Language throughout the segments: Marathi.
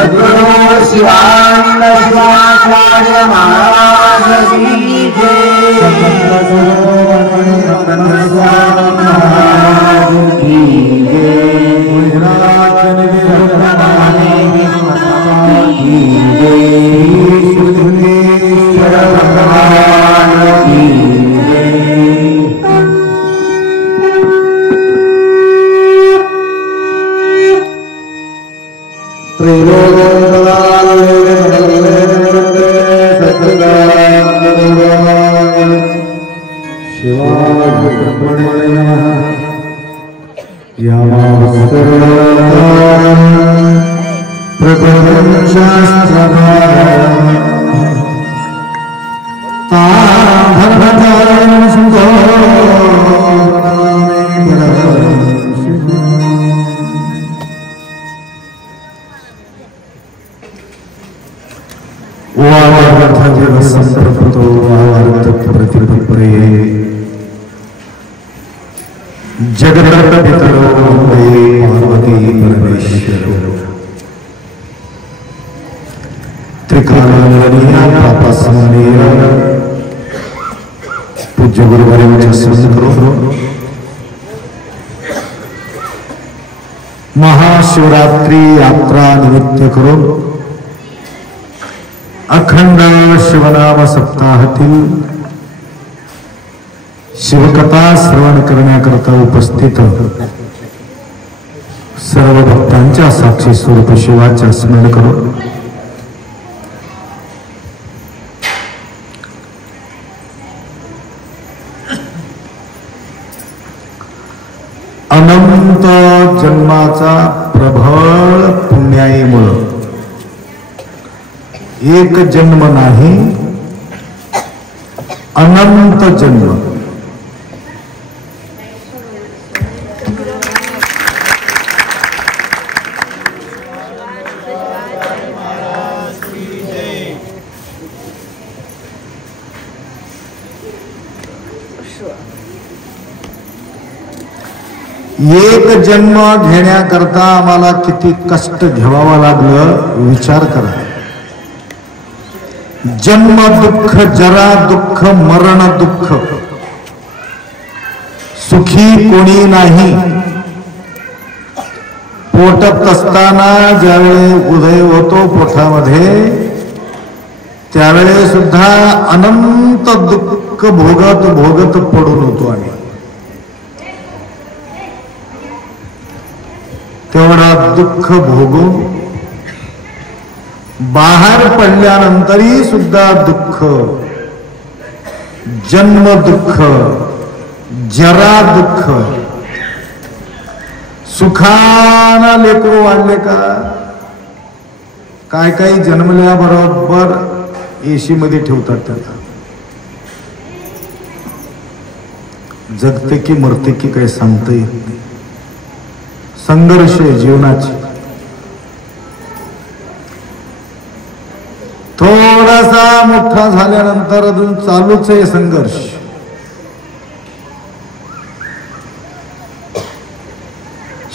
सद्गुरु शिवानंद शिवाचार्य महाराज की जय। महाराज की जय। गुजरात की जय। सुधीश्वर भगवान की जय। जगत पितरो वंदे पार्वती परमेश्वरो। त्रिकालनीय पापसमनीय पूज्य गुरुवर्य सद्गुरु महाशिवरात्री यात्रा निमित्त करून अखंड शिवनाम सप्ताहातील शिवकथा श्रवण करण्याकरता उपस्थित सर्व भक्तांच्या साक्षी स्वरूप शिवाचे स्मरण करू। अनंत जन्माचा प्रबळ पुण्याईमुळे एक जन्म नाही, अनंत जन्म। एक जन्म घेण्याकरता आम्हाला किती कष्ट घ्यावा लागलं विचार करा। जन्म दुःख, जरा दुःख, मरण दुःख, सुखी कोणी नाही। पोटात असताना ज्यावेळी उदय होतो पोटामध्ये त्यावेळी सुद्धा अनंत दुःख भोगत भोगत पडून होतो आम्ही। तेवढा दुःख भोगून बाहेर पडल्यानंतरही सुद्धा दुःख, जन्म दुःख, जरा दुःख। सुखाना लेकरू वाढले का काय काही जन्मल्याबरोबर एसी मध्ये ठेवतात त्याला। जगते की मरते की काही सांगता येत नाही। संघर्ष आहे जीवनाची। थोडासा मोठा झाल्यानंतर अजून चालूच आहे संघर्ष।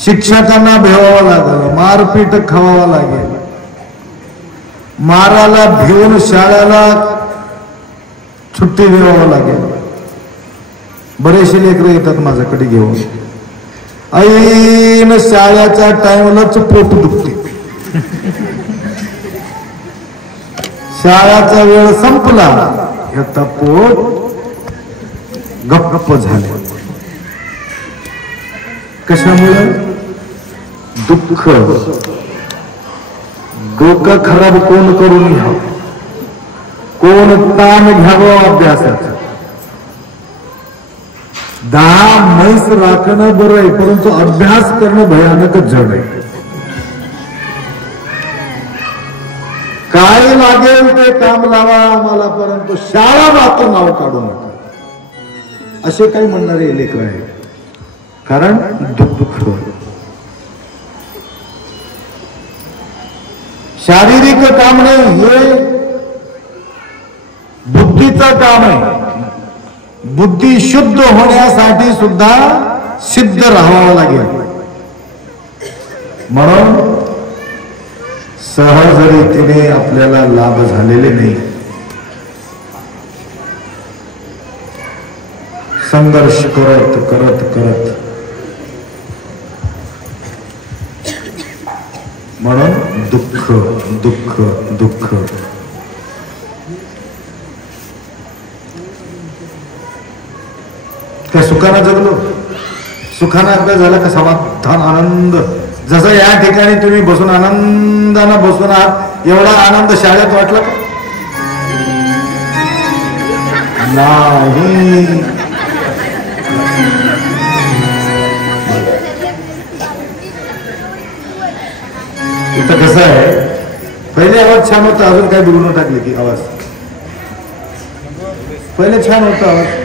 शिक्षकांना भेवावं लागेल, मारपीट खावावं लागेल, माराला भिवून शाळेला सुट्टी द्यावं लागेल। बरेचसे लेकरं येतात माझ्याकडे घेऊन, ऐन शाळेच्या टाइमलाच पोट दुखते, शाळेचा वेळ संपला याचा पोट गप्प झाले। कशामुळे? दुःख। डोकं खराब कोण करून घ्यावं, कोण ताण घ्यावं अभ्यासाचा। 10 म्हैस राखणं बरं आहे, परंतु अभ्यास करणं भयानक जड आहे। काय लागेल ते काम लावा आम्हाला, परंतु शाळा मात्र नाव काढू नका, असे काही म्हणणारे लेकर आहे। कारण दुःख शारीरिक काम नाही, हे बुद्धीचं काम आहे। बुद्धी शुद्ध होण्यासाठी सुद्धा सिद्ध राहावं लागेल। म्हणून सहज रीतीने आपल्याला लाभ झालेले नाही. संघर्ष करत करत करत म्हणून दुःख दुःख दुःख. त्या सुखानं जगलो, सुखानं अभ्यास झाला का समाधान आनंद. जसं या ठिकाणी तुम्ही बसून आनंदानं बसून आहात एवढा आनंद शाळेत वाटला का? नाही. इथं कसं आहे, पहिले आवाज छान होता, अजून काही बिघडून टाकले की आवाज. पहिले छान होता आवाज.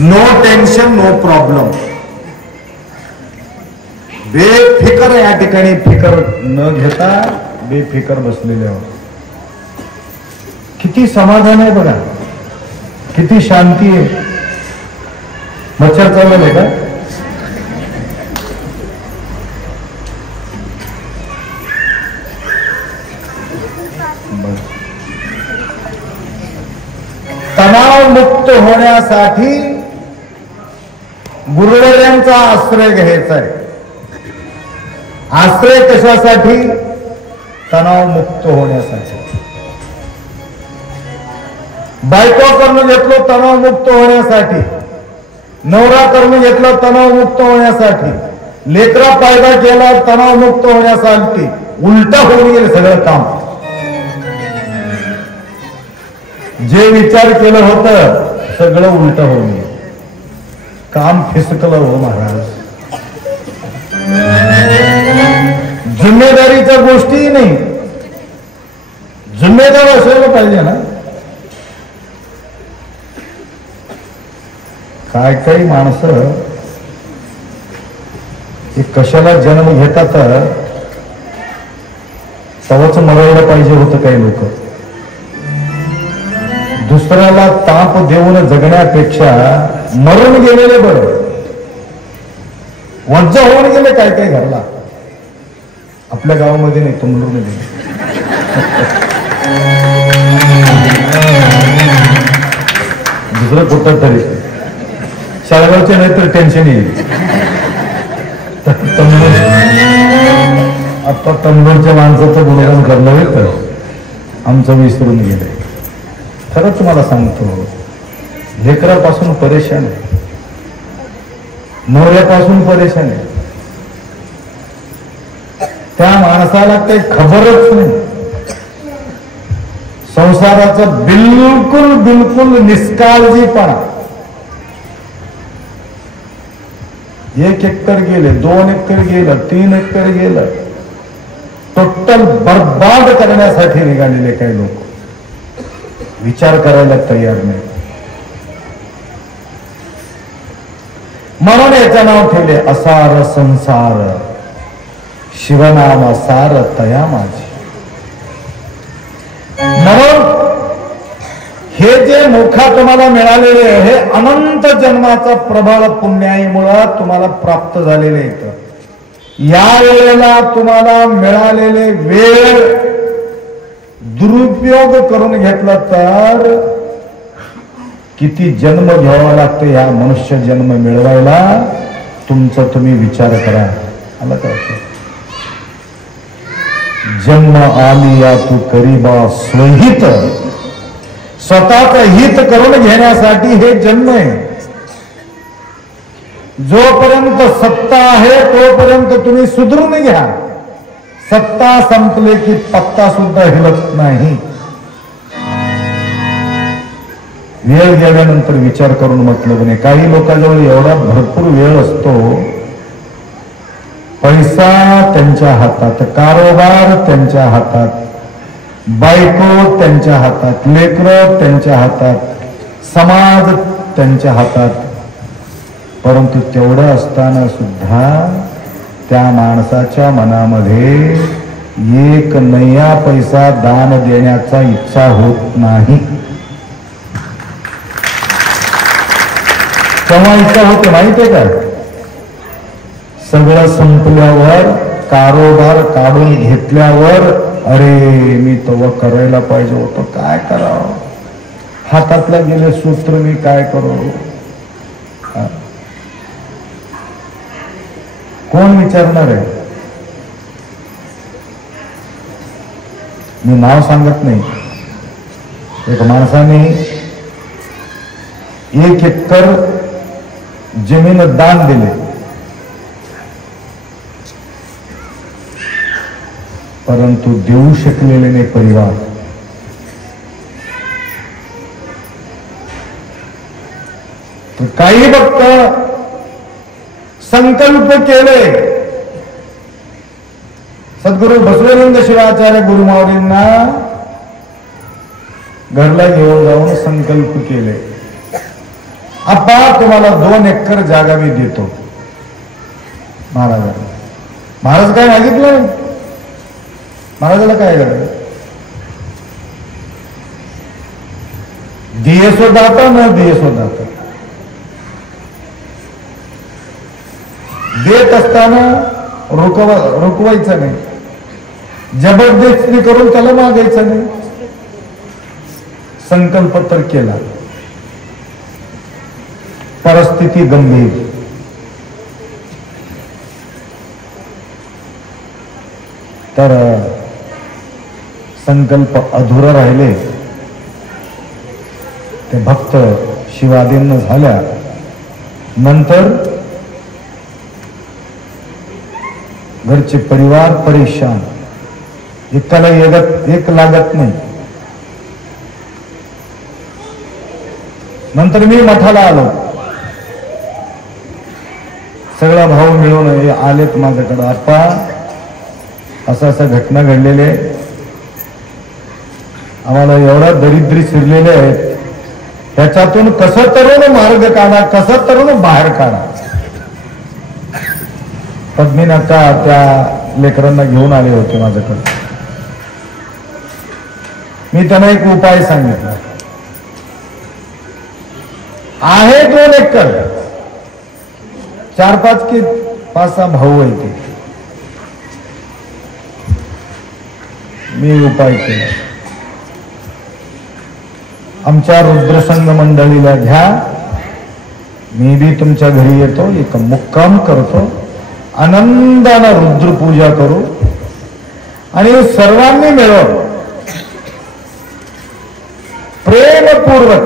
No tension no problem. बेफिकर या ठिकाणी फिकर न घेता बेफिकर बसलेले आहोत. किती समाधान आहे बघा, किती शांती आहे. मच्छर चालवले का? तणाव मुक्त होण्यासाठी गुरुवर्यांचा आश्रय घ्यायचा आहे. आश्रय कशासाठी? तणाव मुक्त होण्यासाठी. बायको करून घेतलो तणाव मुक्त होण्यासाठी, नवरा करून घेतला तणाव मुक्त होण्यासाठी, लेकरा फायदा केला तणाव मुक्त होण्यासाठी. उलटा होऊन गेले सगळं काम. जे विचार केलं होतं सगळं उलट होऊन गेलं. काम फिसकलं हो महाराज. जिम्मेदारीच्या गोष्टी नाही. जिम्मेदार असायला पाहिजे ना. काय काही माणसं हे कशाला जन्म घेतात तवच मरायला पाहिजे होतं काही लोक. दुसऱ्याला ताप देऊन जगण्यापेक्षा मरून गेलेले बरं. वंच होऊन गेले काय काय घरला. आपल्या गावामध्ये नाही, तुमडूरमध्ये. दुसरं कुठं तरी शाळगावचे नाही तर टेन्शन येईल. आता तंबूरच्या माणसाचं गुणगान करणं तर आमचं विसरून गेले. खरंच तुम्हाला सांगतो, लेकरापासून परेशान आहे, नवऱ्यापासून परेशान आहे. त्या माणसाला काही खबरच नाही. संसाराचं बिलकुल बिलकुल निष्काळजीपणा. 1 एकर गेले, 2 एकर गेलं, 3 एकर गेलं. टोटल बर्बाद करण्यासाठी निघालेले काही लोक विचार करायला तयार नाही. म्हणून याचं नाव ठेवले असार संसार, शिवनाम सार तया माझी. म्हणून हे जे मोखा तुम्हाला मिळालेले हे अनंत जन्माचा प्रबळ पुण्याईमुळे तुम्हाला प्राप्त झालेले येतं. या वेळेला तुम्हाला मिळालेले वेळ दुरुपयोग करून घेतला तर किती जन्म घ्यावा लागते या मनुष्य जन्म मिळवायला. तुमचा तुम्ही विचार करा. आला का? जन्म आलिया तू करीबा स्वहित. स्वतःच हित करून घेण्यासाठी हे जन्म आहे. जोपर्यंत सत्ता आहे तोपर्यंत तुम्ही सुधरून घ्या. सत्ता संपले की पत्ता सुद्धा हिलत नाही. वेळ गेल्यानंतर विचार करून मतलब नाही. काही लोकांजवळ एवढा भरपूर वेळ असतो, पैसा त्यांच्या हातात, कारोबार त्यांच्या हातात, बायको त्यांच्या हातात, लेकरं त्यांच्या हातात, समाज त्यांच्या हातात. परंतु तेवढं असताना सुद्धा त्या माणसाच्या मनामध्ये एक नया पैसा दान देण्याचा इच्छा होत नाही. तेव्हा इच्छा होते माहितीये का? सगळं संपल्यावर, कारोबार काढून घेतल्यावर, अरे मी तेव्हा करायला पाहिजे होतं, काय करावं, हातातला गेले सूत्र मी काय करू. कोण विचारणार आहे? मी नाव सांगत नाही. एक माणसाने 1 एकर जमीन दान दिले, परंतु देऊ शकलेले नाही परिवार. तर काही फक्त संकल्प केले. सद्गुरु बसवेलिंग शिवाचार्य गुरुमाऊलींना घरला घेऊन जाऊन संकल्प केले, आप्पा तुम्हाला 2 एकर जागा मी देतो. महाराजांना, महाराज काय मागितलं? महाराजाला काय करायचं? दिये स्वदाता न दिये स्वदाता. देत असताना रुकवायचं नाही, जबरदस्ती करून त्याला मागायचं नाही. संकल्प तर केला, परिस्थिती गंभीर. तर संकल्प अधुरा राहिले. ते भक्त शिवादीन झाल्या नंतर घरचे परिवार परेशान, एकाला एक लागत नाही. नंतर मी मठाला आलो, सगळा भाऊ मिळून आलेत माझ्याकडे, आप्पा असं असं घटना घडलेले, आम्हाला एवढा दरिद्री शिरलेले आहेत, त्याच्यातून कसं तरुण मार्ग काढा, कसं तरुण बाहेर काढा. पद्मीन आता त्या लेकरांना घेऊन आले होते माझ्याकडे. मी त्यांना एक उपाय सांगितला. आहे 2 एकर, 4-5 की 5-6 भाऊ आहे ते. मी उपाय केला, आमच्या रुद्रसंघ मंडळीला घ्या, मी बी तुमच्या घरी येतो, एक मुक्काम करतो, आनंदाने रुद्रपूजा करू आणि सर्वांनी मिळून प्रेमपूर्वक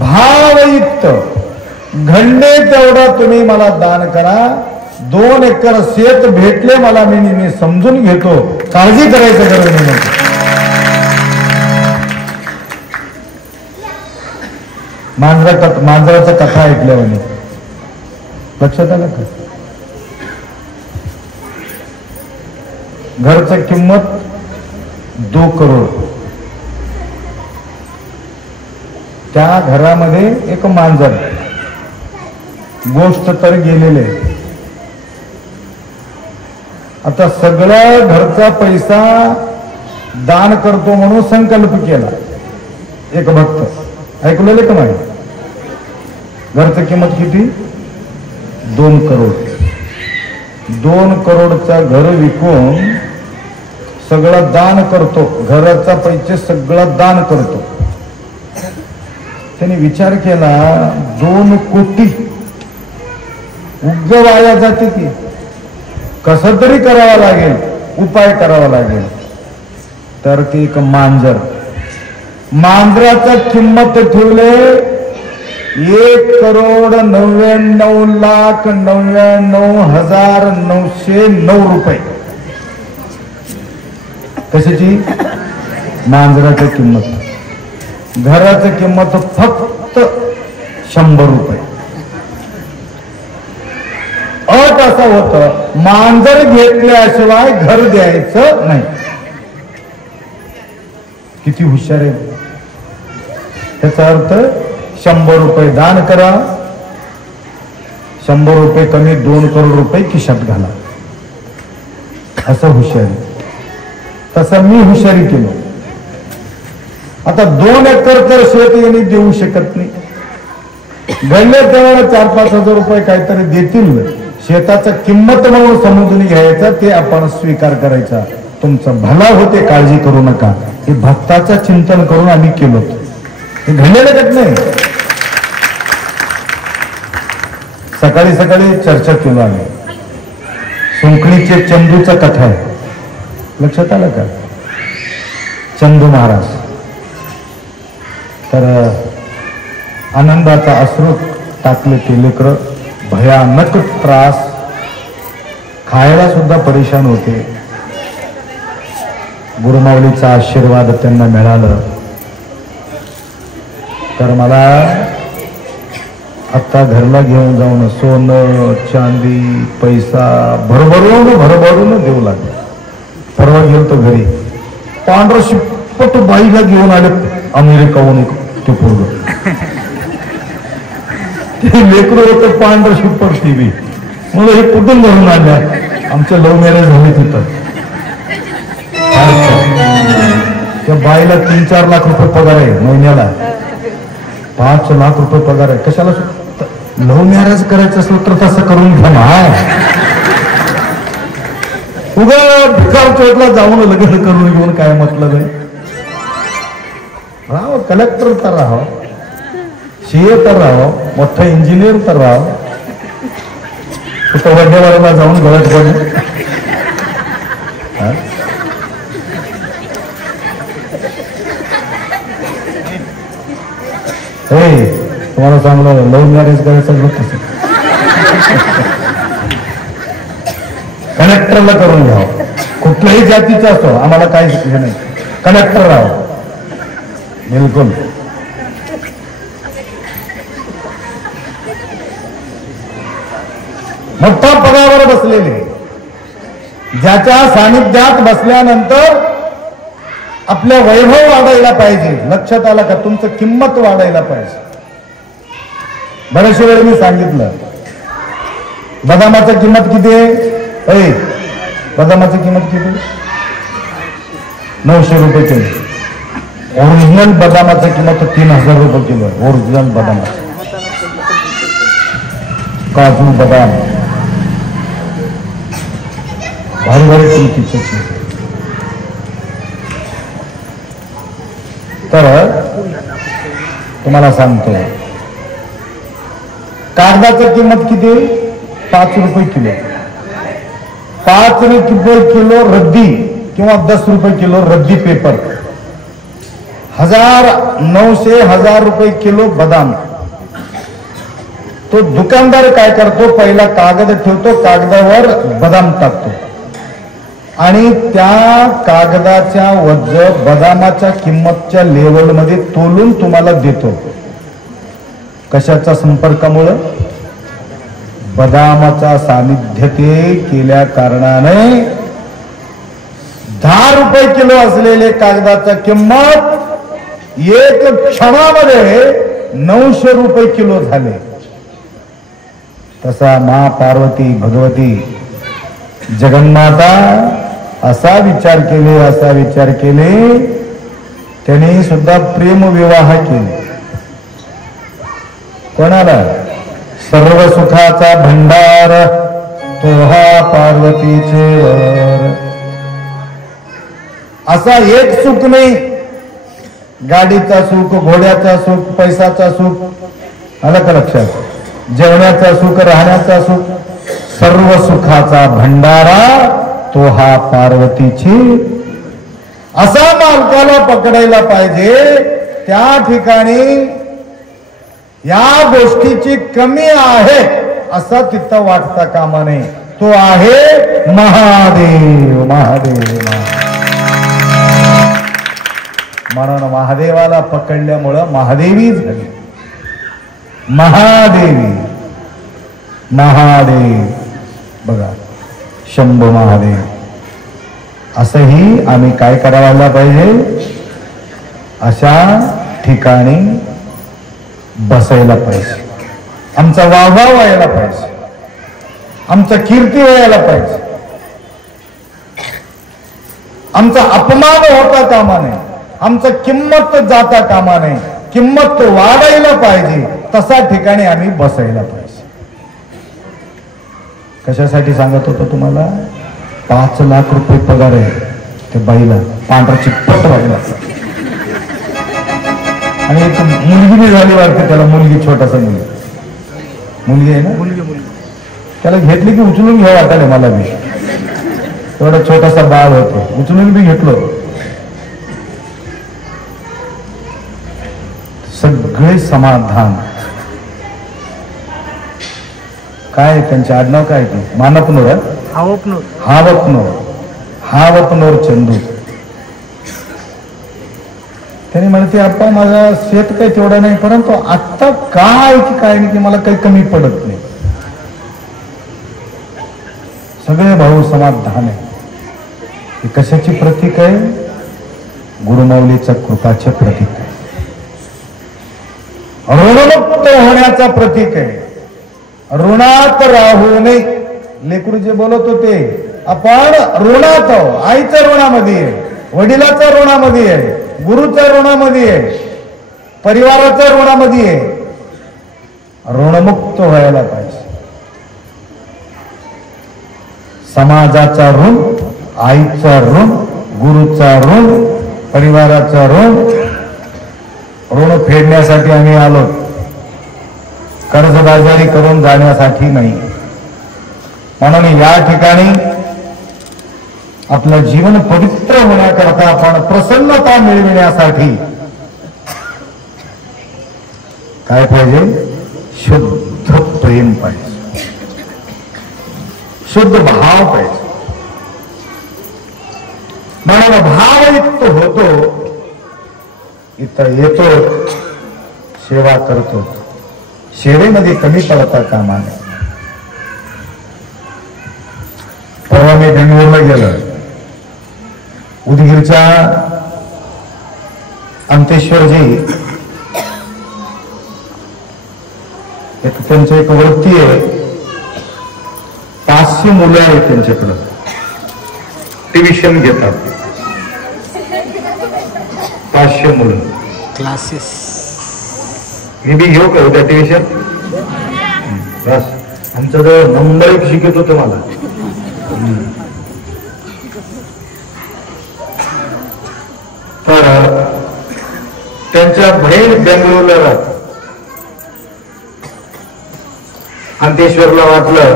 भावयुक्त घंटे तेवढा तुम्ही मला दान करा. 2 एकर शेत भेटले मला, मी समजून घेतो, काळजी करायचं गरज नाही. मांजराचा कथा ऐकल्यावर लक्षात आलं का? घरची किंमत 2 करोड. त्या घरामध्ये एक मांजर. गोष्ट तर गेलेले. आता सगळा घरचा पैसा दान करतो म्हणून संकल्प केला एक भक्त. ऐकलेले का नाही? घरची किंमत किती? 2 करोड. 2 करोडचा घर विकून सगळं दान करतो, घराचा पैसे सगळं दान करतो. त्याने विचार केला 2 कोटी उग्ग वाया जाते की, कसं तरी करावा लागेल, उपाय करावा लागेल. तर ते एक मांजराचा किंमत ठेवले 1,99,99,909 रुपये. कशाची? मांजराची किंमत. घराची किंमत फक्त 100 रुपये. अट असं होतं, मांजर घेतल्याशिवाय घर द्यायचं नाही. किती हुशार आहे. त्याचा अर्थ 100 रुपये दान करा, 100 रुपये कमी 2 करोड रुपये खिशात घाला. असं हुशारी. तसं मी हुशारी केलो. आता 2 एकर तर शेत यांनी देऊ शकत नाही. गणले तेव्हा 4-5 हजार रुपये काहीतरी देतील. शेताचं किंमत म्हणून समजून घ्यायचं, ते आपण स्वीकार करायचा. तुमचं भला होते, काळजी करू नका. हे भक्ताचं चिंतन करून आम्ही केलो. हे घडलेलं कट नाही. सकाळी सकाळी चर्चा केलो आम्ही. सुंकणीचे चंदूचा कथा आहे, लक्षात आलं का? चंदू महाराज तर आनंदाचा अश्रू टाकले ते लेकर. भयानक त्रास, खायला सुद्धा परेशान होते. गुरुमाऊलीचा आशीर्वाद त्यांना मिळालं. तर मला आता घरला घेऊन जाऊन सोनं चांदी पैसा भरभरून देऊ लागले. परवा गेलो तो घरी, पांढरं शिपट बाईला घेऊन आले अमेरिकाहून ते पोरग. ते लेकरू होतं पांढरं शिपट टीव्ही. म्हणून हे कुठून घरून आल्या? आमच्या लव्ह मॅरेज झाली तिथं. त्या बाईला 3-4 लाख रुपये पगार आहे महिन्याला. 5 लाख रुपये पगार आहे. कशाला लव्ह मॅरेज करायचं असलं तर तसं करून घ्या ना. उगा भिकार चौकला जाऊन लग्न करून घेऊन काय मतलब आहे? राहावं, कलेक्टर तर राहावं, सीए तर राहावं, मोठं इंजिनियर तर राहावं. कुठं वड्यावाला जाऊन गळत पडे. तुम्हाला चांगलं लव्ह मॅरेज करायचं कसं? कलेक्टरला करून घ्यावं. कुठल्याही जातीचा असतो, आम्हाला काही हे नाही. कलेक्टर राहावं बिलकुल. मोठा पदावर बसलेले, ज्याच्या सानिध्यात बसल्यानंतर आपलं वैभव वाढायला पाहिजे. लक्षात आलं का? तुमचं किंमत वाढायला पाहिजे. बऱ्याचशा वेळ मी सांगितलं, बदामाची किंमत किती आहे? बदामाची किंमत किती? 900 रुपये किलो. ओरिजिनल बदामाची किंमत 3000 रुपये किलो आहे. ओरिजिनल बदामाची, काजू बदाम भारी किमतीची. तर तुम्हाला सांगतो, कागदाची किंमत किती? 5 रुपये किलो. 5 रुपये किलो रद्दी किंवा 10 रुपये किलो रद्दी पेपर. 900-1000 रुपये किलो बदाम. तो दुकानदार काय करतो? पहिला कागद ठेवतो, कागदावर बदाम टाकतो आणि त्या कागदाच्या वज्ज बदामाच्या किंमतच्या लेवलमध्ये तोलून तुम्हाला देतो. कशाच्या संपर्कामुळे? बदामाचा सानिध्यते केल्या कारणाने 10 रुपये किलो असलेले कागदाचा किंमत 1 क्षणामध्ये 900 रुपये किलो झाले. तसा मा पार्वती भगवती जगन्माता असा विचार केले, त्यांनी सुद्धा प्रेम विवाह केले. कोणाला? सर्व सुखाचा भंडार तो हा पार्वतीचे वर. असा एक सुख नाही, गाडीचा सुख, घोड्याचा सुख, पैसाचा सुख, आलं का लक्षात? जेवण्याचा सुख, राहण्याचा सुख, सर्व सुखाचा भंडारा तो हा पार्वतीची. असा मालकाला पकडायला पाहिजे. त्या ठिकाणी या गोष्टीची कमी आहे असा तिथं वाटता कामा नये. तो आहे महादेव. म्हणून महादेवाला पकडल्यामुळं महादेवी झाली. महादेव बघा, शंभू महादेव. असंही आम्ही काय करायला पाहिजे? अशा ठिकाणी बसायला पाहिजे. आमचा वाहवा व्हायला पाहिजे, आमचा कीर्ती व्हायला पाहिजे. आमचा अपमान होता कामा नये, आमचं किंमत जाता कामा नये, किंमत वाढायला पाहिजे, तसा ठिकाणी आम्ही बसायला पाहिजे. कशासाठी सांगत होतो तुम्हाला? 5 लाख रुपये पगार आहे त्या बाईला, पांढरा चिप्पट राहिला आणि एक मुलगी बी झाली वाटते त्याला, मुलगी, छोटासा मुलगी आहे ना, मुलगी त्याला घेतली की उचलून घ्या वाटायला मला बी. एवढा छोटासा बाळ होतो, उचलून बी घेतलो. सगळे समाधान. काय त्यांचे आडनाव काय ते? मानपनोर, हावपनोर चंदू. त्याने म्हणते आपण माझा शेत काही तेवढा नाही, परंतु आता काय की काय नाही की मला काही कमी पडत नाही. सगळे भाऊ समाधान आहे. हे कशाची प्रतीक आहे? गुरुमाऊलीच्या कृपाचे प्रतीक आहे, ऋणमुक्त होण्याचा प्रतीक आहे. ऋणात राहू नये. लेकरू जे बोलत होते, आपण ऋणात आहोत. आईच्या ऋणामध्ये आहे, वडिलाच्या ऋणामध्ये आहे, गुरुच्या ऋणामध्ये आहे, परिवाराच्या ऋणामध्ये आहे. ऋणमुक्त व्हायला पाहिजे. समाजाचा ऋण, आईचा ऋण, गुरुचा ऋण, परिवाराचा ऋण फेडण्यासाठी आम्ही आलो, कर्जबाजारी करून जाण्यासाठी नाही. म्हणून या ठिकाणी आपलं जीवन पवित्र होण्याकरता, आपण प्रसन्नता मिळविण्यासाठी काय पाहिजे? शुद्ध प्रेम पाहिजे, शुद्ध भाव पाहिजे. म्हणून भावयुक्त होतो, इथं येतो, सेवा करतो. सेवेमध्ये कमी पडता कामा नये. परवा मी बेंगलोरला गेलो. उदगीरच्या अंतेश्वरजी त्यांचं एक वृत्ती आहे. 500 मुलं आहेत त्यांच्याकडं, ट्युशन घेतात. 500 मुलं क्लासेस. मी बी घेऊ का उद्या ट्युशन? बस आमचं जर मुंबईत शिकत होतं मला. तर त्यांच्या बहीण बेंगळूरला राहतात. अंतेश्वरला वाटलं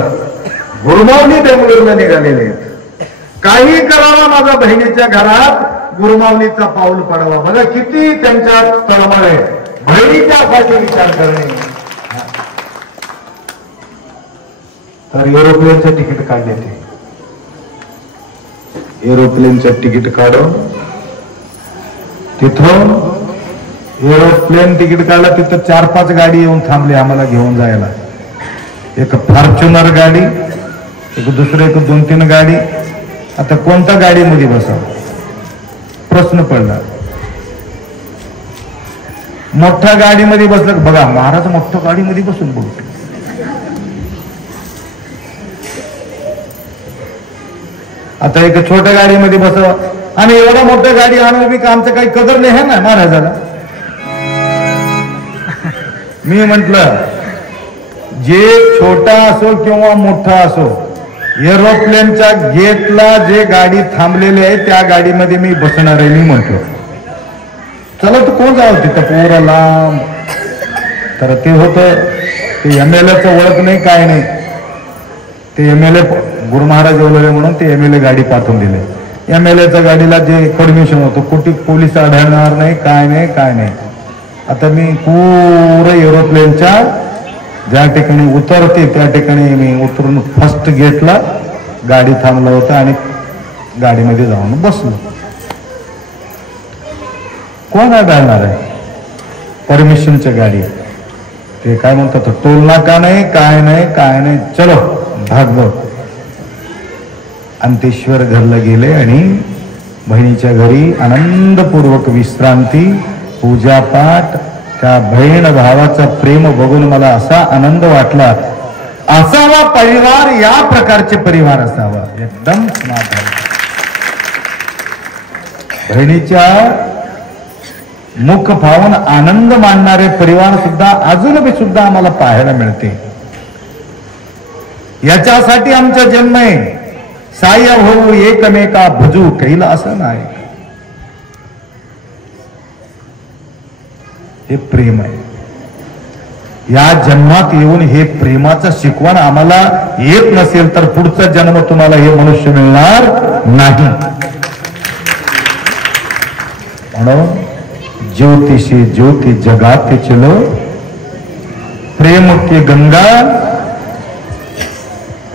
गुरुमाऊली बेंगळूरला निघालेले आहेत, काही करावा माझ्या बहिणीच्या घरात, गुरुमाऊलीचा पाऊल पडावा. बघा किती त्यांच्या तळमळ आहे, बहिणीच्यासाठी विचार करणे. तर एरोप्लेनचं तिकीट काढले. ते एरोप्लेनचं तिकीट काढून तिथून एरोप्लेन तिकीट काढलं. तिथं 4-5 गाडी येऊन थांबली आम्हाला घेऊन जायला. एक फॉर्च्युनर गाडी, एक दुसरं, एक 2-3 गाडी. आता कोणत्या गाडीमध्ये बसावं प्रश्न पडला. मोठ्या गाडीमध्ये बसलं. बघा महाराज मोठ्या गाडीमध्ये बसून बोलतो. आता एक छोट्या गाडीमध्ये बसावं. आणि एवढ्या मोठ्या गाडी आणून बी का आमचं काही कदर नाही आहे ना महाराजाला. मी म्हंटल जे छोटा असो किंवा मोठा असो, एरोप्लेनच्या गेटला जे गाडी थांबलेली आहे त्या गाडीमध्ये मी बसणार आहे. मी म्हटलो चला तर कोण जावं तिथं पोरा लांब. तर ते होतं ते MLA ओळख नाही काय नाही. ते MLA गुरु महाराज बोलवले म्हणून ते MLA गाडी पाठवून दिले. MLAच्या गाडीला जे परमिशन होतं, कुठे पोलीस आढळणार नाही, काय नाही काय नाही. आता मी पूर्ण एरोप्लेनच्या ज्या ठिकाणी उतरते त्या ठिकाणी मी उतरून फर्स्ट गेटला गाडी थांबला होता आणि गाडीमध्ये जाऊन बसलो. कोण आढळणार आहे? परमिशनच्या गाडी. ते काय म्हणतात टोल नाका नाही, काय नाही काय नाही, चलो भागलो. अंतेश्वर घरला गेले आणि बहिणीच्या घरी आनंदपूर्वक विश्रांती, पूजापाठ. त्या बहीण भावाचा प्रेम बघून मला असा आनंद वाटला. असावा परिवार, या प्रकारचे परिवार असावा. एकदम समाधान. बहिणीच्या मुख पाहून आनंद मानणारे परिवार सुद्धा अजूनही सुद्धा आम्हाला पाहायला मिळते. याच्यासाठी आमचा जन्म आहे. साह्य होऊ एकमेका भजू कैला असं नाही. हे प्रेम आहे. या जन्मात येऊन हे प्रेमाचं शिकवण आम्हाला येत नसेल तर पुढचा जन्म तुम्हाला हे मनुष्य मिळणार नाही. म्हणून ज्योतिषी ज्योति जगाते चलो, प्रेम के गंगा.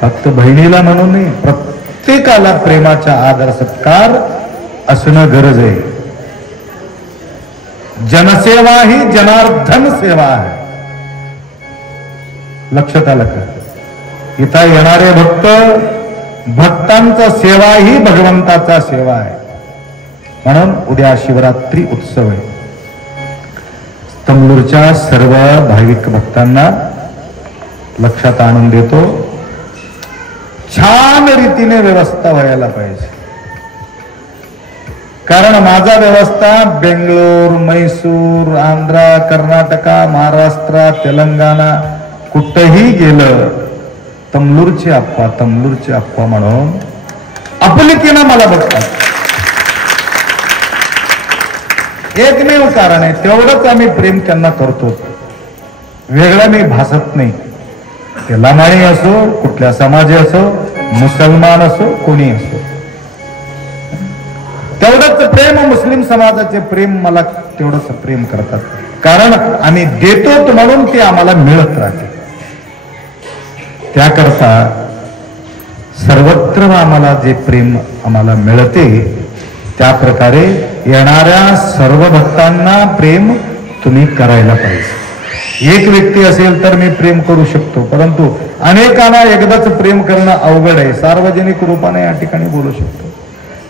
फक्त बहिणीला म्हणून नाही, प्रत्येकाला प्रेमाचा आदर सत्कार असणं गरज आहे. जनसेवा ही जनार्दन सेवा आहे. लक्षात आलं का? इथं येणारे भक्त, भक्तांचा सेवा ही भगवंताचा सेवा आहे. म्हणून उद्या शिवरात्री उत्सव आहे. तंबूरच्या सर्व भाविक भक्तांना लक्षात आणून देतो, छान रीतीने व्यवस्था व्हायला पाहिजे. कारण माझा व्यवस्था बेंगलोर, मैसूर, आंध्र, कर्नाटका, महाराष्ट्र, तेलंगणा कुठेही गेलं तमलूरचे अप्पा म्हणून आपुलकीनं मला बघतात. एकमेव कारण आहे, तेवढंच आम्ही प्रेम त्यांना करतो. वेगळं मी भासत नाही. ते लमाणी असो, कुठल्या समाज असो, मुसलमान असो, कोणी असो, तेवढंच प्रेम. मुस्लिम समाजाचे प्रेम मला तेवढंच प्रेम करतात. कारण आम्ही देतो म्हणून ते आम्हाला मिळत राहते. त्याकरता सर्वत्र आम्हाला जे प्रेम आम्हाला मिळते त्या प्रकारे येणाऱ्या सर्व भक्तांना प्रेम तुम्ही करायला पाहिजे. एक व्यक्ती असेल तर मी प्रेम करू शकतो, परंतु अनेकांना एकदाच प्रेम करणं अवघड आहे. सार्वजनिक रूपाने या ठिकाणी बोलू शकतो.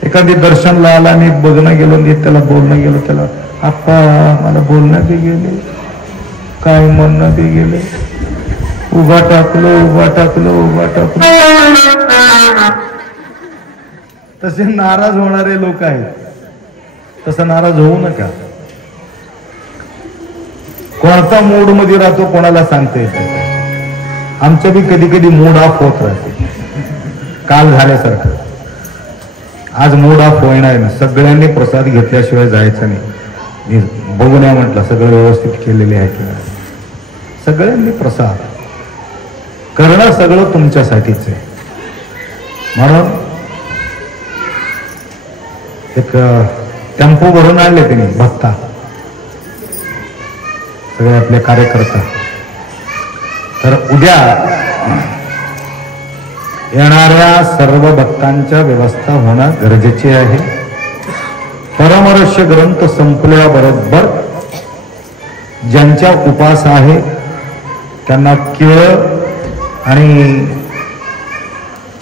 एखादी दर्शनला आला, मी बघणं गेलो, त्याला बोलणं गेलो, त्याला आप्पा मला बोलणं बी गेले, काय म्हणणं बी गेले, उभा टाकलो. तसे नाराज होणारे लोक आहेत. तसं नाराज होऊ नका. कोणता मूड मध्ये राहतो कोणाला सांगता येत. आमचं बी कधी कधी मूड ऑफ होत राहते. काल झाल्यासारखं आज मूड ऑफ होणार ना. सगळ्यांनी प्रसाद घेतल्याशिवाय जायचं नाही. बघून या म्हटलं सगळं व्यवस्थित केलेले आहे की नाही. सगळ्यांनी प्रसाद करणं सगळं तुमच्यासाठीच आहे. म्हणून एक टेम्पो भरून आणले त्यांनी भक्ता, सगळे आपले कार्यकर्ता. तर उद्या येणाऱ्या सर्व भक्तांच्या व्यवस्था होणं गरजेचे आहे. परमर्श ग्रंथ संपल्याबरोबर ज्यांच्या उपास आहे त्यांना केळ आणि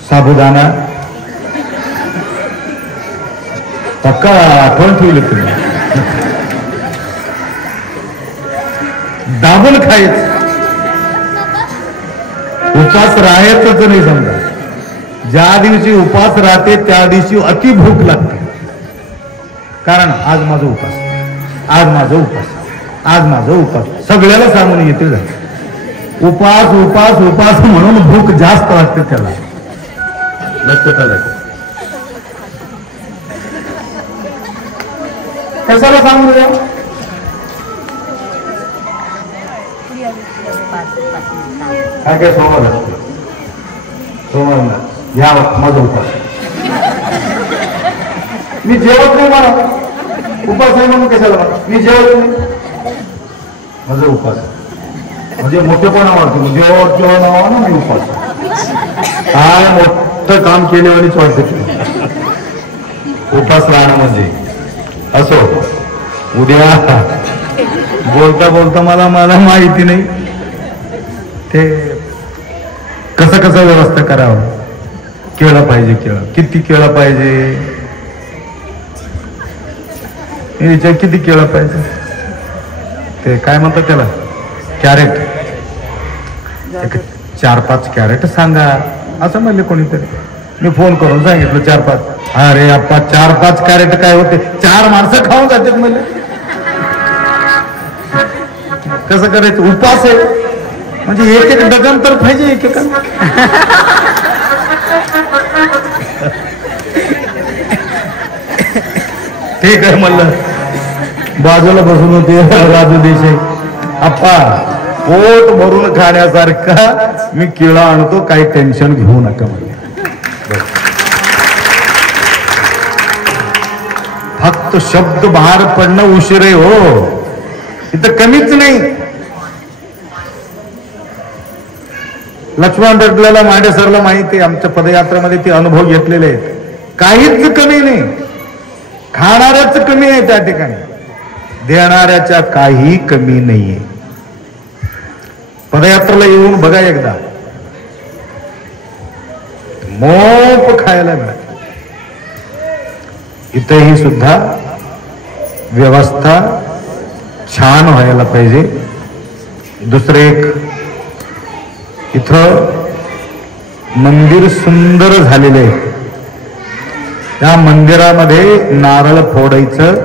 साबुदाणा पक्का आठवण ठेवली तुम्ही. दाबून खायचं. उपास राहायचंच नाही. समजा ज्या दिवशी उपास राहते त्या दिवशी अति भूक लागते. कारण आज माझा उपास सगळ्याला सांगून येते. उपास म्हणून भूक जास्त लागते त्याला. लक्षात आलं? कशाला सांगू द्या. काय सोमवार या माझा उपास. मी जेवत नाही. मला उपास आहे म्हणून कशाला मी जेवत नाही. माझा उपास म्हणजे मोठेपणा वाटतो. जेवण नावा ना मी उपास. काय मोठं काम केल्यावानीच वाटतं. उपास राहणं म्हणजे असो. उद्या बोलता मला माहिती नाही ते कसं व्यवस्था करावं. केळं पाहिजे. किती केळं पाहिजे, किती केळं पाहिजे ते काय म्हणतात त्याला, कॅरेट. 4-5 कॅरेट सांगा असं म्हणले कोणीतरी. मी फोन करून सांगितलं 4-5. अरे अप्पा 4-5 कॅरेट काय होते, 4 माणसं खाऊन जातात म्हणजे. कसं करायचं, उपास आहे म्हणजे एक एक डझन तर पाहिजे एक एक. ठीक आहे म्हणलं. बाजूला बसून होते राजू देसाई. अप्पा पोट भरून खाण्यासारखा मी केळं आणतो, काही टेन्शन घेऊ नका म्हणजे. फक्त शब्द बाहेर पडणं उशीर आहे हो, इथं कमीच नाही. लक्ष्मण दडलेला मांडे सरला माहिती, आमच्या पदयात्रेमध्ये ते अनुभव घेतलेले आहेत. काहीच कमी नाही, खाणाऱ्याच कमी आहे त्या ठिकाणी, देणाऱ्याच्या काही कमी नाहीये. पदयात्रेला येऊन बघा एकदा, मोप खायला मिळत. इथेही सुद्धा व्यवस्था छान व्हायला पाहिजे. दुसरं एक, इथं मंदिर सुंदर झालेले आहे, त्या मंदिरामध्ये नारळ फोडायचं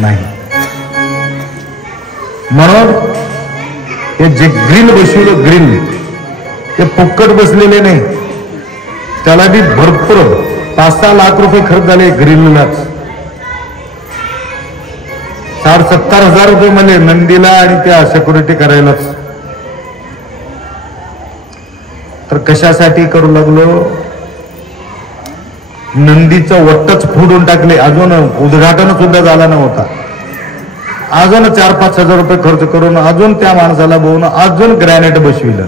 नाही. म्हणून हे जे ग्रिल बसवलं, ग्रिल ते फुक्कट बसलेले नाही, त्याला बी भरपूर 5-6 लाख रुपये खर्च झाले ग्रिललाच. 60-70 हजार रुपये म्हणजे नंदीला आणि त्या सिक्युरिटी करायलाच. तर कशासाठी करू लागलो, नंदीचं वट्टच फोडून टाकले. अजून उद्घाटन सुद्धा झाला नव्हता, अजून 4-5 हजार रुपये खर्च करून अजून त्या माणसाला बोलून अजून ग्रॅनेट बसविलं.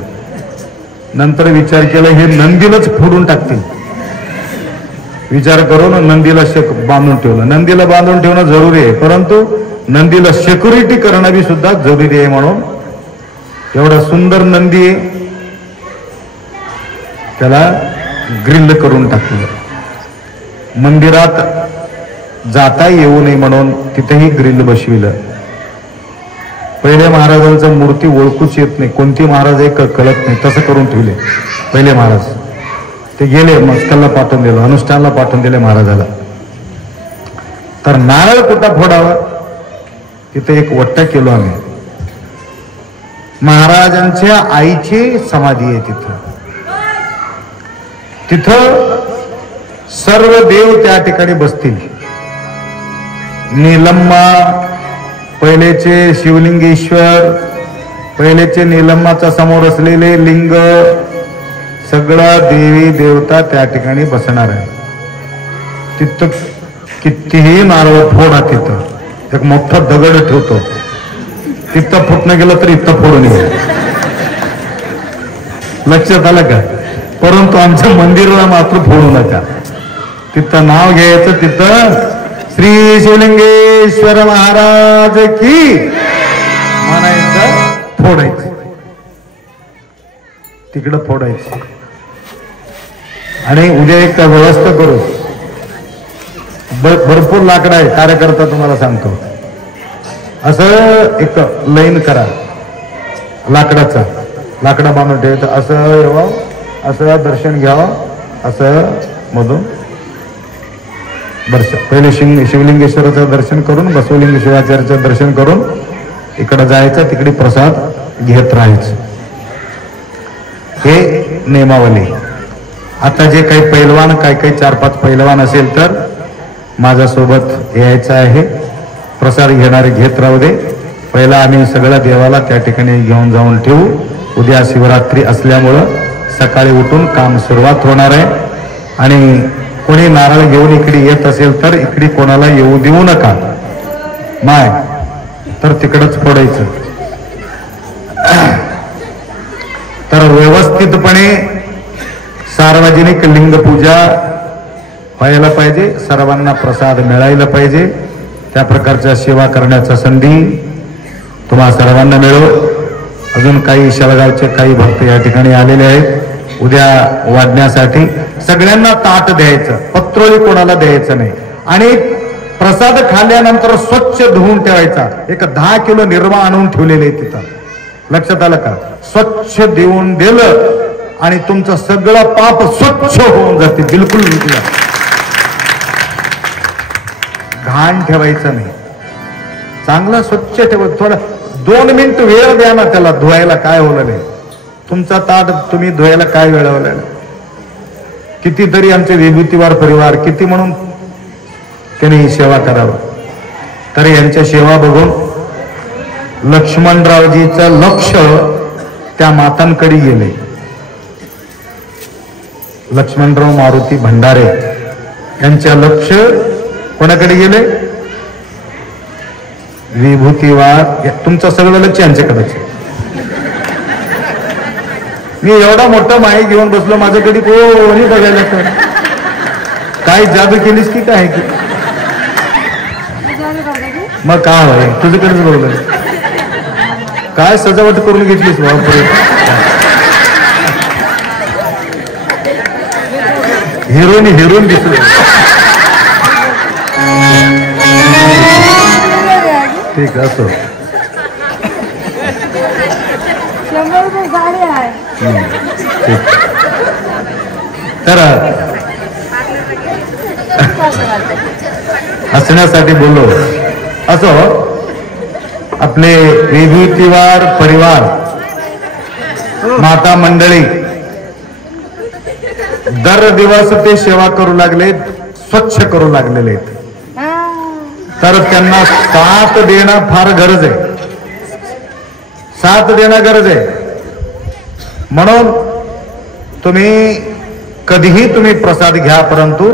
नंतर विचार केला हे नंदीलाच फोडून टाकतील. विचार करून नंदीला बांधून ठेवलं. नंदीला बांधून ठेवणं जरुरी आहे, परंतु नंदीला सिक्युरिटी करणं बी सुद्धा जरुरी आहे. म्हणून एवढा सुंदर नंदी आहे, त्याला ग्रिल करून टाकलं. मंदिरात जाता येऊ नये म्हणून तिथेही ग्रिल बसविलं. पहिले महाराजांचं मूर्ती ओळखूच येत नाही, कोणती महाराज एक कळत नाही, तसं करून ठेवले पहिले महाराज. ते गेले, मस्कलला पाठवून दिलं, अनुष्ठानला पाठवून दिले महाराजाला. तर नारळ कुठं फोडावा, तिथे एक वट्टा केलो आम्ही. महाराजांच्या आईची समाधी आहे तिथं. तिथं सर्व देव त्या ठिकाणी बसतील. निलम्मा, पहिलेचे शिवलिंगेश्वर, पहिलेचे निलम्माच्या समोर असलेले लिंग, सगळा देवी देवता त्या ठिकाणी बसणार आहे. तिथं कितीही नारळ फोडा, तिथं एक मोठा दगड ठेवतो, तिथं फुटणं गेलं तर इथं फोडून ये. लक्षात आलं का? परंतु आमच्या मंदिराला मात्र फोडू नका. तिथं नाव घ्यायचं, तिथं श्री शिवलिंगेश्वर महाराज की म्हणायचं, फोडायचं, तिकडं फोडायचं. आणि उद्या एक व्यवस्था करू, भरपूर लाकडं आहे, कार्यकर्ता तुम्हाला सांगतो. असं एक लाईन करा लाकडाचा, लाकडा बांधून ठेवायचं, असं यावं, असं दर्शन घ्यावं, असं मधून दर्शन. पहिले शिवलिंगेश्वराचं दर्शन करून, बसवलिंग शिवाचार्याचं दर्शन करून इकडं जायचं, तिकडे प्रसाद घेत राहायचं. हे नियमावली. आता जे काही पैलवान, काही 4-5 पैलवान असेल तर माझ्यासोबत यायचं आहे. प्रसाद घेणारे घेत राहू दे. पहिला आम्ही सगळ्या देवाला त्या ठिकाणी घेऊन जाऊन ठेवू. उद्या शिवरात्री असल्यामुळं सकाळी उठून काम सुरुवात होणार आहे. आणि कोणी नारळ घेऊन इकडे येत असेल तर इकडे कोणाला येऊ देऊ नका, माय तर तिकडच फोडायचं. तर व्यवस्थितपणे सार्वजनिक लिंगपूजा व्हायला पाहिजे, सर्वांना प्रसाद मिळायला पाहिजे. त्या प्रकारच्या सेवा करण्याचा संधी तुम्हा सर्वांना मिळो. अजून काही शेळगावचे काही भक्त या ठिकाणी आलेले आहेत उद्या वाढण्यासाठी. सगळ्यांना ताट द्यायचं, पत्रोळी कोणाला द्यायचं नाही. आणि प्रसाद खाल्ल्यानंतर स्वच्छ धुवून ठेवायचा. एक 10 किलो निर्मा आणून ठेवलेले तिथं, लक्षात आलं का? स्वच्छ देऊन दिलं आणि तुमचं सगळं पाप स्वच्छ होऊन जाते, बिलकुल विकला. घाण ठेवायचं नाही, चांगला स्वच्छ ठेवा. थोडा 2 मिनिट वेळ द्या ना त्याला धुवायला. काय होलं नाही, तुमचा ताट तुम्ही धुवायला काय वेळ लावला? कितीतरी आमचे विभूतीवार परिवार किती म्हणून त्यांनी सेवा करावं. तरी यांच्या सेवा बघून लक्ष्मणरावजीचं लक्ष त्या मातांकडे गेले. लक्ष्मणराव मारुती भंडारे यांच्या लक्ष कोणाकडे गेले? विभूतीवार. तुमचं सगळं लक्ष यांच्याकडेच. मी एवढा मोठा माईक घेऊन बसलो, माझ्याकडे कोणी बघायला तर काय जादू केलीस की काय की? मग काय होय, तुझ्याकडेच बघलं. काय सजावट करून घेतलीस बापरे. हिरोईन दिसली. ठीक असो. तर हसण्यासाठी बोललो. असो, आपले विभूतीवार परिवार माता मंडळी दर दिवस ते सेवा करू लागले, स्वच्छ करू लागलेले आहेत. तर त्यांना साथ देणं फार गरज आहे, साथ देणं गरज आहे. म्हणून तुम्ही कधीही तुम्ही प्रसाद घ्या, परंतु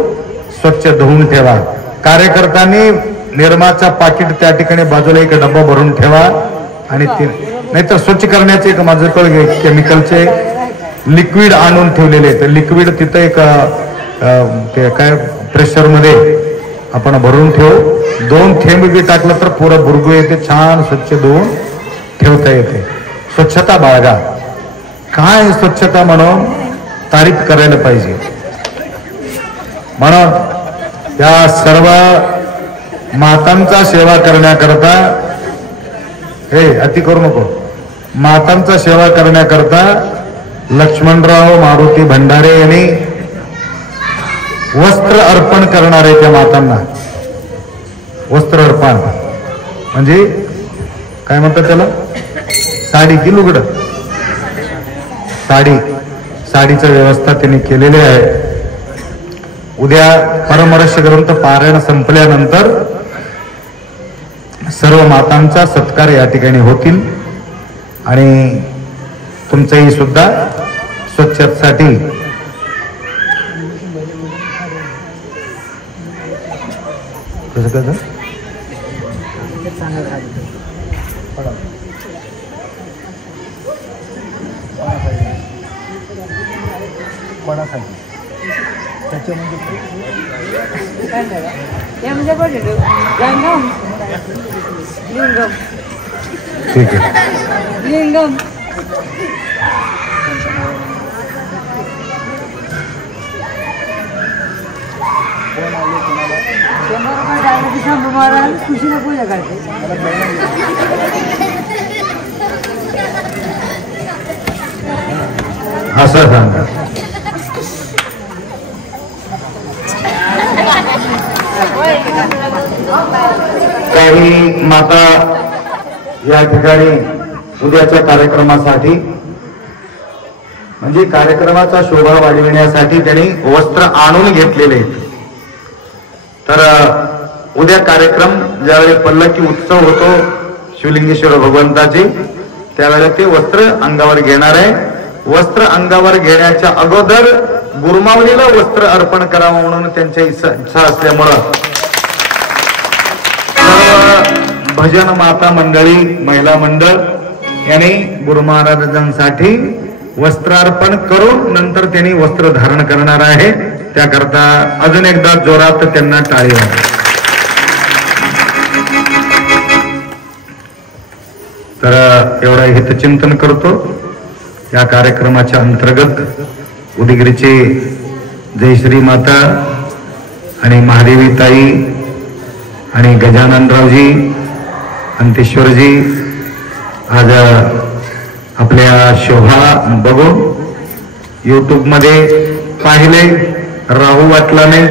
स्वच्छ धुवून ठेवा. कार्यकर्त्यांनी निरमाचा पाकिट त्या ठिकाणी बाजूला एक डब्बा भरून ठेवा. आणि ते नाहीतर स्वच्छ करण्याचे एक माझ्याकडे केमिकलचे लिक्विड आणून ठेवलेले आहे. लिक्विड तिथं एक ते काय प्रेशरमध्ये आपण भरून ठेवू. 2 थेंब बी टाकलं तर पुरं बुरगू येते, छान स्वच्छ धुवून ठेवता येते. स्वच्छता बाळगा. काय स्वच्छता म्हणून तारीफ करायला पाहिजे. म्हणून या सर्व मातांचा सेवा करण्याकरता, हे अति करू नको, मातांचा सेवा करण्याकरता लक्ष्मणराव मारुती भंडारे यांनी वस्त्र अर्पण करणार आहे. त्या मातांना वस्त्र अर्पण म्हणजे काय म्हणतात त्याला? साडी की लुगडं? साडीची व्यवस्था त्यांनी केलेली आहे. उद्या परमरहस्य ग्रंथ पारायण संपल्यानंतर सर्व मातांचा सत्कार या ठिकाणी होतील. आणि तुमचंही सुद्धा स्वच्छतेसाठी कसं कसं ठीक आहे. लिंगम खुशीला पूजा करते. असं सांगा. काही माता या ठिकाणी उद्याच्या कार्यक्रमासाठी म्हणजे कार्यक्रमाचा शोभा वाढविण्यासाठी त्यांनी वस्त्र आणून घेतलेले आहेत. तर उद्या कार्यक्रम ज्यावेळी पल्लकी उत्सव होतो शिवलिंगेश्वर भगवंताचे, त्यावेळेला ते वस्त्र अंगावर घेणार आहे. वस्त्र अंगावर घेण्याच्या अगोदर गुरुमावलीला वस्त्र अर्पण करावं म्हणून त्यांच्या इच्छा असल्यामुळं भजन माता मंडळी, महिला मंडळ यांनी गुरु महाराजांसाठी वस्त्रार्पण करून नंतर त्यांनी वस्त्र धारण करणार आहे. त्याकरता अजून एकदा जोरात त्यांना टाळी वाजवा. तर एवढा हितचिंतन करतो. या कार्यक्रमाच्या अंतर्गत उदगीरचे जयश्री माता आणि महादेवी ताई आणि गजाननरावजी, अंतेश्वरजी आज आपल्या शोभा बघून YouTube मध्ये पाहिले, राहू वाटला नाही.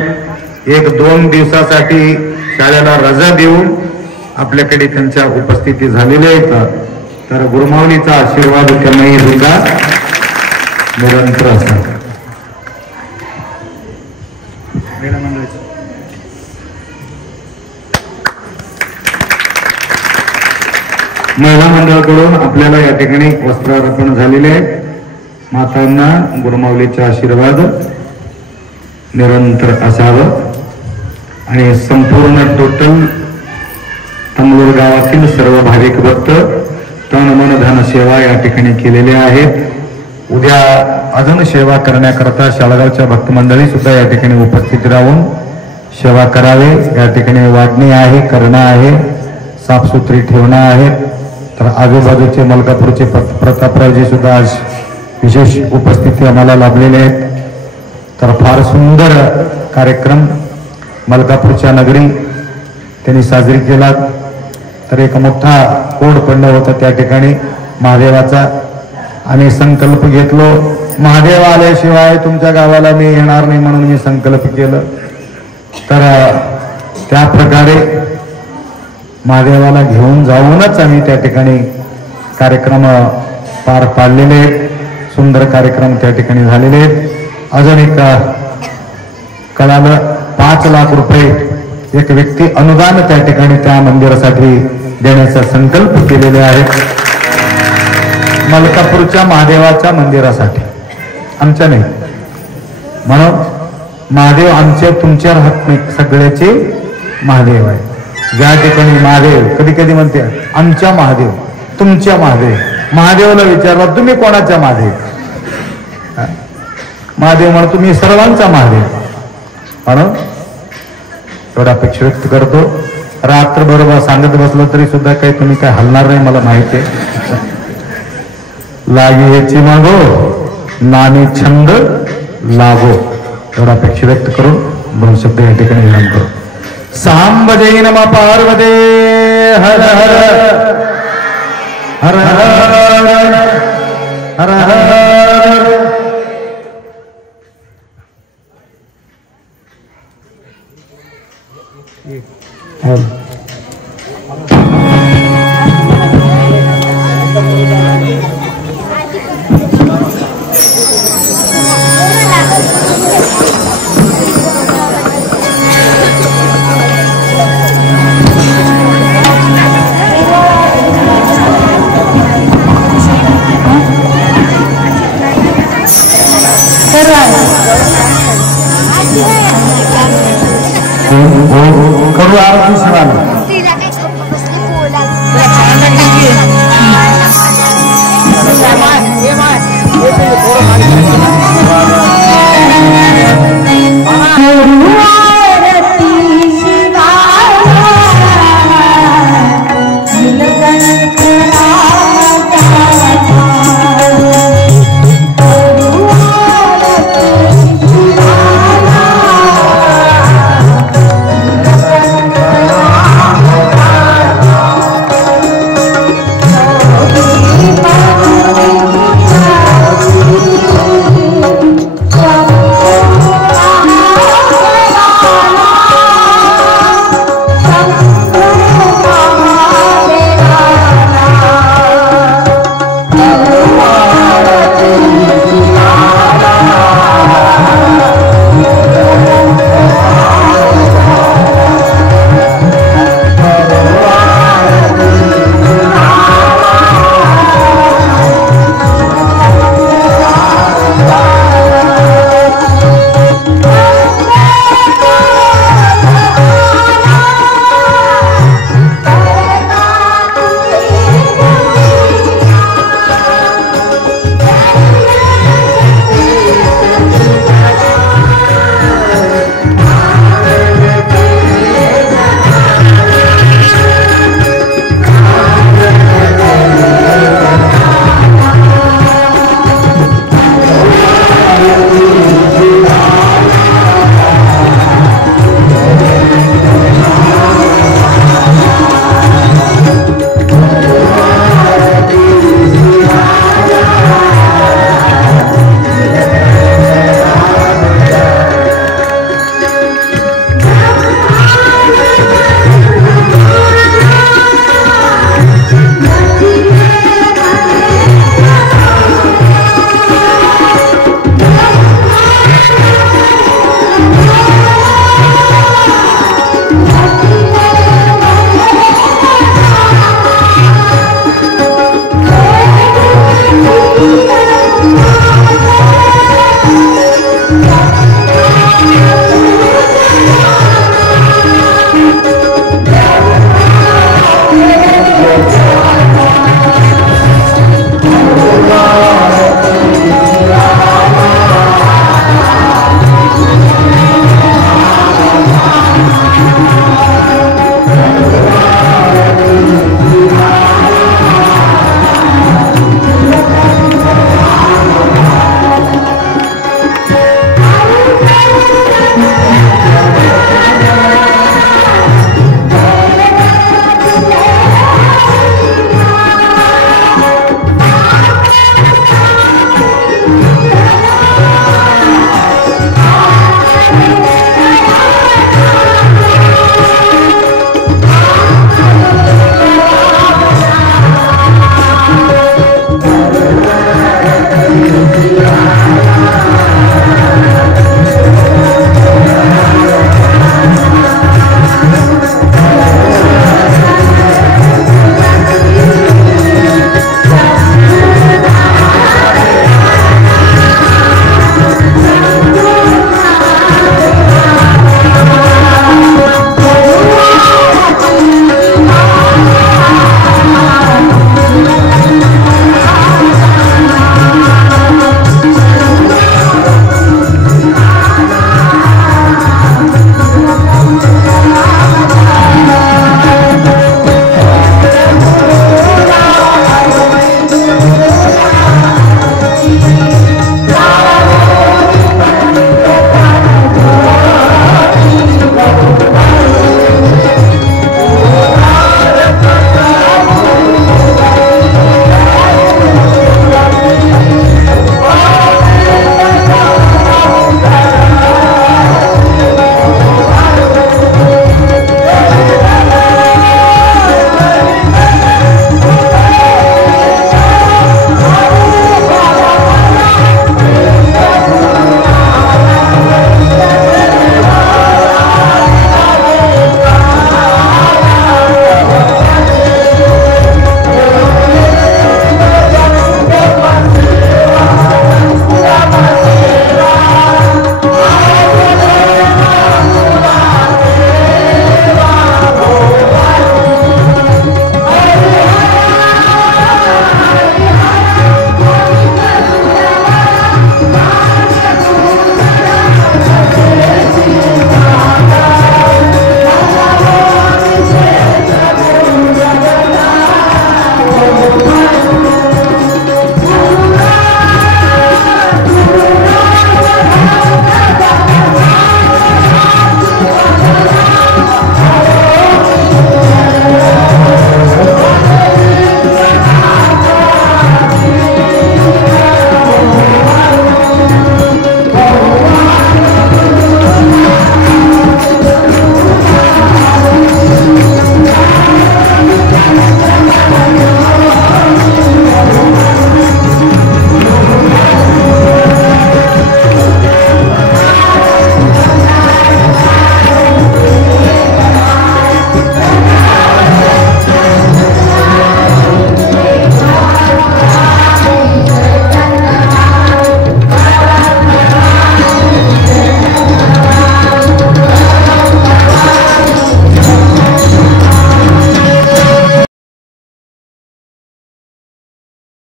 1-2 दिवसासाठी शाळेला रजा देऊन आपल्याकडे त्यांच्या उपस्थिती झालेल्या आहेत. तर गुरुमाऊलीचा आशीर्वाद त्यांनाही सुद्धा निरंतर असतात. महिला मंडळाकडून आपल्याला या ठिकाणी वस्त्रार्पण झालेले आहे. मातांना गुरुमाऊलीचे आशीर्वाद निरंतर असावं आणि संपूर्ण टोटल तमलूर गावातील सर्व भाविक भक्त तन मन धन सेवा या ठिकाणी केलेल्या आहेत. उद्या अजून सेवा करण्याकरता शाळगावच्या भक्त मंडळी सुद्धा या ठिकाणी उपस्थित राहून सेवा करावे. या ठिकाणी वाढणी आहे, करणं आहे, साफसुथरी ठेवणं आहे. तर आजूबाजूचे मलकापूरचे प्रतापरावजी सुद्धा आज विशेष उपस्थिती आम्हाला लाभलेले आहेत. तर फार सुंदर कार्यक्रम मलकापूरच्या नगरी त्यांनी साजरी केला. तर एक मोठा कोड पडला होता त्या ठिकाणी महादेवाचा. आम्ही संकल्प घेतलो, महादेव आल्याशिवाय तुमच्या गावाला मी येणार नाही म्हणून मी संकल्प केलं. तर त्या प्रकारे महादेवाला घेऊन जाऊनच आम्ही त्या ठिकाणी कार्यक्रम पार पाडलेले आहेत. सुंदर कार्यक्रम त्या ठिकाणी झालेले आहेत. अजून एक कळालं, 5 लाख रुपये एक व्यक्ती अनुदान त्या ठिकाणी त्या मंदिरासाठी देण्याचा संकल्प केलेले आहेत. मलकापूरच्या महादेवाच्या मंदिरासाठी, आमच्या नाही. म्हणून महादेव आमचे तुमच्या राहत नाही, सगळ्याचे महादेव आहे. ज्या ठिकाणी महादेव कधी कधी म्हणते आमच्या महादेव, तुमच्या महादेव. महादेवला विचारला तुम्ही कोणाच्या महादेव? महादेव म्हणतो मी सर्वांचा महादेव. म्हणून एवढा अपेक्षा व्यक्त करतो. रात्रभर सांगत बसलो तरी सुद्धा काही तुम्ही काय हलणार नाही मला माहिती आहे. लागी याची मागो नानी छंद लागो, एवढा अपेक्षा व्यक्त करून 2 शब्द या ठिकाणी विराम करू. सांब जय नम पार्वते हर हर हर हर हर हर. करू आरती शिवाला. Oh